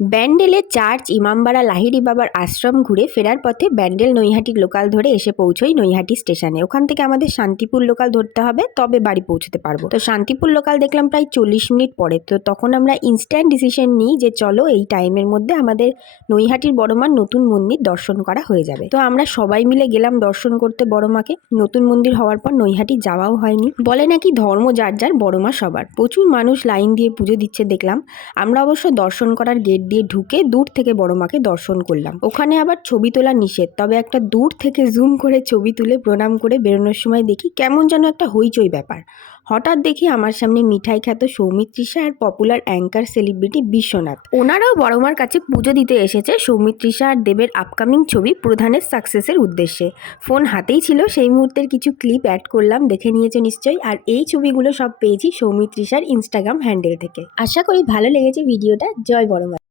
ব্যান্ডেলে church Imambara Lahiri বাবার আশ্রম ঘুরে ফেরার পথে ব্যান্ডেল নৈহাটি লোকাল ধরে এসে পৌঁছই নৈহাটি স্টেশনে। ওখান থেকে আমাদের শান্তিপুর লোকাল ধরতে হবে, তবে বাড়ি পৌঁছতে পারব। তো শান্তিপুর লোকাল দেখলাম প্রায় চল্লিশ মিনিট পরে। তো তখন আমরা ইনস্ট্যান্ট ডিসিশন নিই যে চলো এই টাইমের মধ্যে আমাদের নৈহাটির বড়মার নতুন মন্দির দর্শন করা হয়ে যাবে। তো আমরা সবাই মিলে গেলাম দর্শন করতে বড়মাকে নতুন মন্দির হওয়ার পর নৈহাটি যাওয়াও হয়নি। বলে নাকি ধর্ম যার যার বড়মা সবার। প্রচুর মানুষ লাইন দিয়ে পুজো দিচ্ছে দেখলাম। আমরা অবশ্য দর্শন করার গেট দিয়ে ঢুকে দূর থেকে বড় মাকে দর্শন করলাম। ওখানে আবার ছবি তোলা নিষেধ, তবে একটা দূর থেকে জুম করে ছবি তুলে প্রণাম করে বেরোনোর সময় দেখি কেমন যেন একটা হইচই ব্যাপার। হঠাৎ দেখি আমার সামনে মিঠাই খ্যাত সৌমিত্রিষা আর পপুলার অ্যাঙ্কার সেলিব্রিটি বিশ্বনাথ। ওনারাও বড়মার কাছে পুজো দিতে এসেছে সৌমিত্রিষা আর দেবের আপকামিং ছবি প্রধানের সাকসেসের উদ্দেশ্যে। ফোন হাতেই ছিল, সেই মুহূর্তের কিছু ক্লিপ অ্যাড করলাম, দেখে নিয়েছো নিশ্চয়ই। আর এই ছবিগুলো সব পেয়েছি সৌমিত্রিষার ইনস্টাগ্রাম হ্যান্ডেল থেকে। আশা করি ভালো লেগেছে ভিডিওটা জয় বড়মা